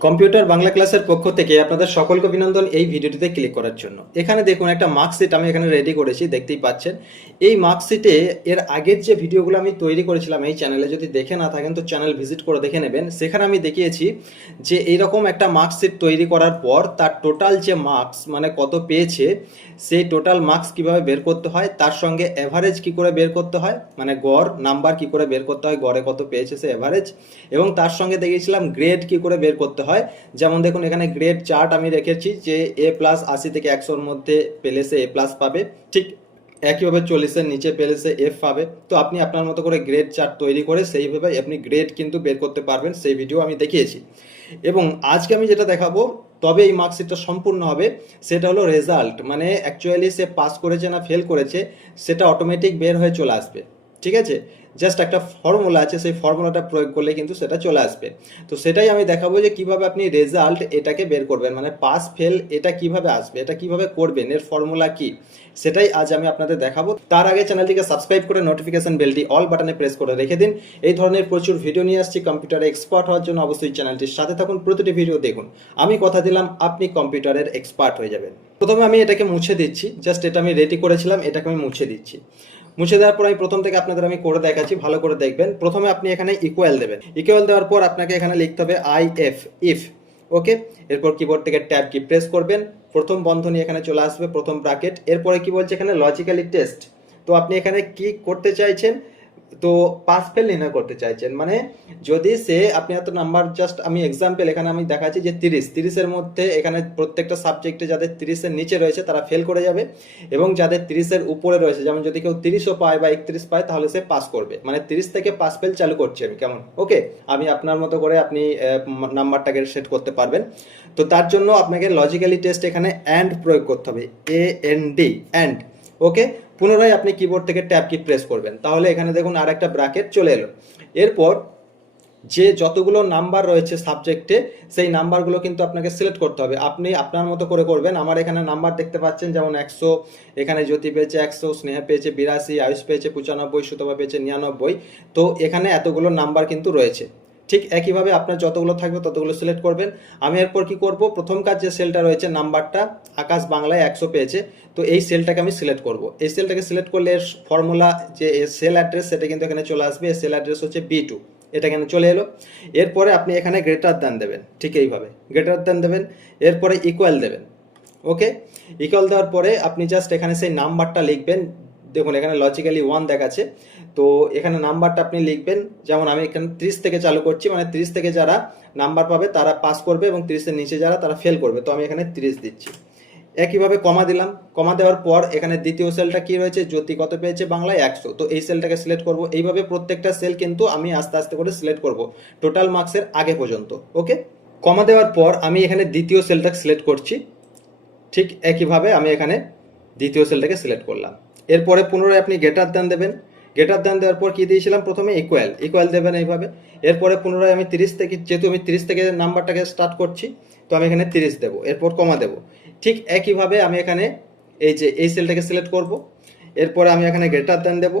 Computer Bangla ক্লাসের পক্ষ থেকে আপনাদের সকলকে অভিনন্দন এই ভিডিওটিতে ক্লিক করার জন্য। এখানে দেখুন একটা মার্কশিট আমি এখানে রেডি করেছি, দেখতেই পাচ্ছেন। এই মার্কশিটে এর আগের যে ভিডিওগুলো আমি তৈরি করেছিলাম এই চ্যানেলে, যদি দেখে না থাকেন তো চ্যানেল ভিজিট করে দেখে নেবেন। সেখানে আমি দেখিয়েছি যে এইরকম একটা মার্কশিট তৈরি করার পর তার টোটাল যে মার্কস মানে কত পেয়েছে সেই টোটাল মার্কস কিভাবে বের করতে হয়, তার সঙ্গে অ্যাভারেজ কি করে বের করতে হয়, মানে গড় নাম্বার কি করে বের করতে হয়, গড়ে কত পেয়েছে সে অ্যাভারেজ, এবং তার সঙ্গে দেখিয়েছিলাম গ্রেড কি করে বের করতে হয়। যেমন দেখুন এখানে গ্রেড চার্ট আমি রেখেছি যে A+80 থেকে 100-র মধ্যে পেলে সে A+ পাবে, ঠিক একইভাবে 40-এর নিচে পেলে সে F পাবে। তো আপনি আপনার মতো করে গ্রেড চার্ট তৈরি করে সেইভাবে আপনি গ্রেড কিন্তু বের করতে পারবেন, সেই ভিডিও আমি দেখিয়েছি। এবং আজকে আমি যেটা দেখাবো, তবে এই মার্কশিটটা সম্পূর্ণ হবে, সেটা হলো রেজাল্ট, মানে অ্যাকচুয়ালি সে পাস করেছে না ফেল করেছে সেটা অটোমেটিক বের হয়ে চলে আসবে। ঠিক আছে, জাস্ট একটা ফর্মুলা আছে, সেই ফর্মুলাটা প্রয়োগ করলে কিন্তু সেটা চলে আসবে। তো সেটাই আমি দেখাবো যে কিভাবে আপনি রেজাল্ট এটাকে বের করবেন, মানে পাস ফেল এটা কিভাবে আসবে, এটা কিভাবে করবেন, এর ফর্মুলা কি, সেটাই আজ আমি আপনাদের দেখাবো। তার আগে চ্যানেলটিকে সাবস্ক্রাইব করে নোটিফিকেশন বেলটি অল বাটনে প্রেস করে রেখে দিন। এই ধরনের প্রচুর ভিডিও নিয়ে আসছি কম্পিউটারে এক্সপার্ট হওয়ার জন্য, অবশ্যই চ্যানেলটির সাথে থাকুন, প্রতিটি ভিডিও দেখুন। আমি কথা দিলাম আপনি কম্পিউটারের এক্সপার্ট হয়ে যাবেন। প্রথমে আমি এটাকে মুছে দিচ্ছি, জাস্ট এটা আমি রেডি করেছিলাম, এটাকে আমি মুছে দিচ্ছি। মুছে দেওয়ার পর আমি প্রথম থেকে আপনাদের আমি করে দেখাচ্ছি, ভালো করে দেখবেন। প্রথমে আপনি এখানে ইকুয়াল দেবেন, ইকুয়াল দেওয়ার পর আপনাকে এখানে লিখতে হবে IF, ইফ। ওকে, এরপর কিবোর্ড থেকে ট্যাব কি প্রেস করবেন, প্রথম বন্ধনী এখানে চলে আসবে, প্রথম ব্র্যাকেট। এরপরে কি বলছে এখানে লজিক্যালি টেস্ট। তো আপনি এখানে কি করতে চাইছেন, তো পাস ফেল নির্ণয় করতে চাইছেন, মানে যদি সে আপনি এত নাম্বার, জাস্ট আমি এক্সাম্পল এখানে আমি দেখাচ্ছি যে 30-এর মধ্যে এখানে প্রত্যেকটা সাবজেক্টে যাদের 30-এর নিচে রয়েছে তারা ফেল করে যাবে, এবং যাদের 30-এর উপরে রয়েছে, যেমন যদি কেউ 30ও পায় বা 31 পায় তাহলে সে পাস করবে। মানে 30 থেকে পাস ফেল চালু করছি আমি, কেমন? ওকে, আমি আপনার মতো করে আপনি নাম্বারটাকে সেট করতে পারবেন। তো তার জন্য আপনাকে লজিক্যালি টেস্ট এখানে অ্যান্ড প্রয়োগ করতে হবে, AND, অ্যান্ড। ওকে, পুনরায় আপনি কিবোর্ড থেকে ট্যাব কি প্রেস করবেন, তাহলে এখানে দেখুন আর একটা ব্র্যাকেট চলে এলো। এরপর যে যতগুলো নাম্বার রয়েছে সাবজেক্টে সেই নাম্বারগুলো কিন্তু আপনাকে সিলেক্ট করতে হবে, আপনি আপনার মতো করে করবেন। আমার এখানে নাম্বার দেখতে পাচ্ছেন, যেমন 100, এখানে জ্যোতি পেয়েছে 100, স্নেহা পেয়েছে 82, আয়ুষ পেয়েছে 95, সুতপা পেয়েছে 99। তো এখানে এতগুলো নাম্বার কিন্তু রয়েছে। ঠিক একইভাবে আপনার যতগুলো থাকবে ততগুলো সিলেক্ট করবেন। আমি এরপর কি করব, প্রথম কাজ যে সেলটা রয়েছে নাম্বারটা, আকাশ বাংলায় 100 পেয়েছে, তো এই সেলটাকে আমি সিলেক্ট করব। এই সেলটাকে সিলেক্ট করলে এর ফর্মুলা যে সেল অ্যাড্রেস সেটা কিন্তু এখানে চলে আসবে। এই সেল অ্যাড্রেস হচ্ছে B2, এটা এখানে চলে এলো। এরপরে আপনি এখানে গ্রেটার দ্যান দেবেন, ঠিক এইভাবে গ্রেটার দ্যান দেবেন। এরপরে ইকুয়াল দেবেন। ওকে, ইকুয়াল দেওয়ার পরে আপনি জাস্ট এখানে সেই নাম্বারটা লিখবেন। দেখুন এখানে লজিক্যালি 1 দেখাচ্ছে, তো এখানে নাম্বারটা আপনি লিখবেন। যেমন আমি এখানে 30 থেকে চালু করছি, মানে 30 থেকে যারা নাম্বার পাবে তারা পাস করবে, এবং 30-এর নিচে যারা তারা ফেল করবে। তো আমি এখানে 30 দিচ্ছি। একইভাবে কমা দিলাম, কমা দেওয়ার পর এখানে দ্বিতীয় সেলটা কি রয়েছে, জ্যোতি কত পেয়েছে বাংলায় 100, তো এই সেলটাকে সিলেক্ট করব। এইভাবে প্রত্যেকটা সেল কিন্তু আমি আস্তে আস্তে করে সিলেক্ট করব টোটাল মার্কসের আগে পর্যন্ত। ওকে, কমা দেওয়ার পর আমি এখানে দ্বিতীয় সেলটা সিলেক্ট করছি, ঠিক একইভাবে আমি এখানে দ্বিতীয় সেলটাকে সিলেক্ট করলাম। এরপরে পুনরায় আপনি গ্রেটার দ্যান দেবেন। গ্রেটার দ্যান দেওয়ার পর কি দিয়েছিলাম, প্রথমে ইকুয়াল, ইকুয়াল দেবেন এইভাবে। এরপরে পুনরায় আমি 30 থেকে, যেহেতু আমি 30 থেকে নাম্বারটাকে স্টার্ট করছি, তো আমি এখানে 30 দেবো, এরপর কমা দেবো। ঠিক একইভাবে আমি এখানে এই যে এই সেলটাকে সিলেক্ট করব। এরপরে আমি এখানে গ্রেটার দ্যান দেবো,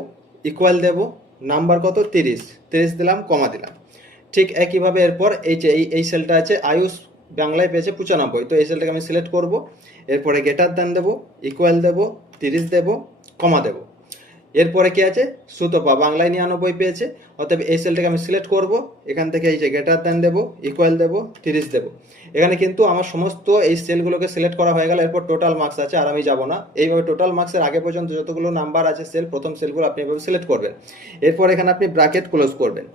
ইকুয়াল দেবো, নাম্বার কত 30, 30 দিলাম, কমা দিলাম। ঠিক একইভাবে এরপর এই যে এই সেলটা আছে, আয়ুষ বাংলায় পেয়েছে 95, তো এই সেলটাকে আমি সিলেক্ট করব। এরপরে গ্রেটার দ্যান দেবো, ইকুয়াল দেবো, 30 দেবো, কমা দেবো। এরপরে কি আছে, সুতপা বাংলায় 99 পেয়েছে, অতএব এই সেলটাকে আমি সিলেক্ট করব। এখান থেকে এই যে গ্রেটার দ্যান দেবো, ইকুয়াল দেবো, 30 দেবো। এখানে কিন্তু আমার সমস্ত এই সেলগুলোকে সিলেক্ট করা হয়ে গেল। এরপর টোটাল মার্কস আছে, আর আমি যাব না। এইভাবে টোটাল মার্কসের আগে পর্যন্ত যতগুলো নাম্বার আছে সেল, প্রথম সেলগুলো আপনি এভাবে সিলেক্ট করবেন। এরপর এখানে আপনি ব্র্যাকেট ক্লোজ করবেন।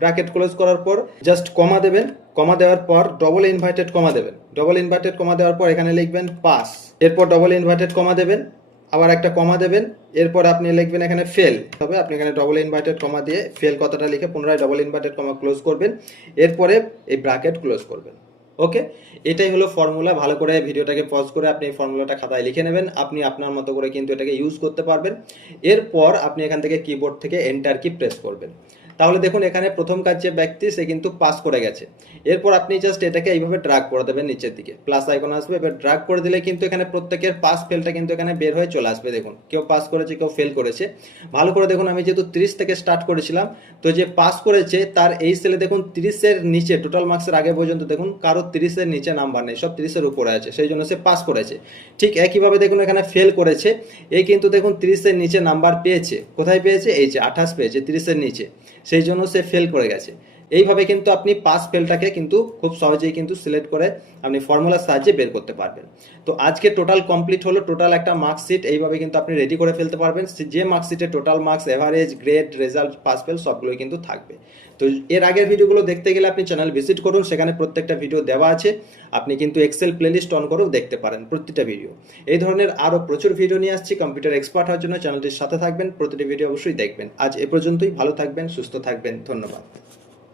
ব্র্যাকেট ক্লোজ করার পর জাস্ট কমা দেবেন। কমা দেওয়ার পর ডবল ইনভার্টেড কমা দেবেন। ডবল ইনভার্টেড কমা দেওয়ার পর এখানে লিখবেন পাস। এরপর ডবল ইনভার্টেড কমা দেবেন, আবার একটা কমা দেবেন। এরপর আপনি লিখবেন এখানে ফেল, তবে আপনি এখানে ডবল ইনভার্টেড কমা দিয়ে ফেল কথাটা লিখে পুনরায় ডবল ইনভার্টেড কমা ক্লোজ করবেন। এরপরে এই ব্র্যাকেট ক্লোজ করবেন। ওকে, এটাই হলো ফর্মুলা। ভালো করে ভিডিওটাকে পজ করে আপনি এই ফর্মুলাটা খাতায় লিখে নেবেন, আপনি আপনার মতো করে কিন্তু এটাকে ইউজ করতে পারবেন। এরপর আপনি এখান থেকে কিবোর্ড থেকে এন্টার কি প্রেস করবেন। তাহলে দেখুন এখানে প্রথম কাজ যে ব্যক্তি সে কিন্তু পাস করে গেছে। এরপর আপনি জাস্ট এটাকে এইভাবে ড্রাগ করে দেবেন নিচের দিকে, প্লাস আইকন আসবে, এবার ড্রাগ করে দিলে কিন্তু এখানে প্রত্যেকের পাস ফেলটা কিন্তু এখানে বের হয়ে চলে আসবে। দেখুন কেউ পাস করেছে, কেউ ফেল করেছে। ভালো করে দেখুন, আমি যেহেতু 30 থেকে স্টার্ট করেছিলাম, তো যে পাস করেছে তার এই সেলে দেখুন 30-এর নিচে, টোটাল মার্কসের আগে পর্যন্ত দেখুন কারো 30-এর নিচে নাম্বার নেই, সব 30-এর উপরে আছে, সেই জন্য সে পাস করেছে। ঠিক একইভাবে দেখুন এখানে ফেল করেছে, এই কিন্তু দেখুন 30-এর নিচে নাম্বার পেয়েছে। কোথায় পেয়েছে? এই যে 28 পেয়েছে 30-এর নিচে, সেই জন্য সে ফেল করে গেছে। এইভাবে কিন্তু আপনি পাস ফেলটাকে কিন্তু খুব সহজেই কিন্তু সিলেক্ট করে আপনি ফর্মুলার সাহায্যে বের করতে পারবেন। তো আজকে টোটাল কমপ্লিট হলো, টোটাল একটা মার্কশিট এইভাবে কিন্তু আপনি রেডি করে ফেলতে পারবেন। যে মার্কশিটে total marks, average, grade, result, pass fail সবগুলোই কিন্তু থাকবে। তো এর আগের ভিডিওগুলো দেখতে গেলে আপনি চ্যানেল ভিজিট করুন, সেখানে প্রত্যেকটা ভিডিও দেওয়া আছে। আপনি কিন্তু এক্সেল প্লেলিস্ট অন করেও দেখতে পারেন প্রতিটা ভিডিও। এই ধরনের আরও প্রচুর ভিডিও নিয়ে আসছি কম্পিউটার এক্সপার্ট হওয়ার জন্য। চ্যানেলটির সাথে থাকবেন, প্রতিটি ভিডিও অবশ্যই দেখবেন। আজ এ পর্যন্তই, ভালো থাকবেন, সুস্থ থাকবেন, ধন্যবাদ।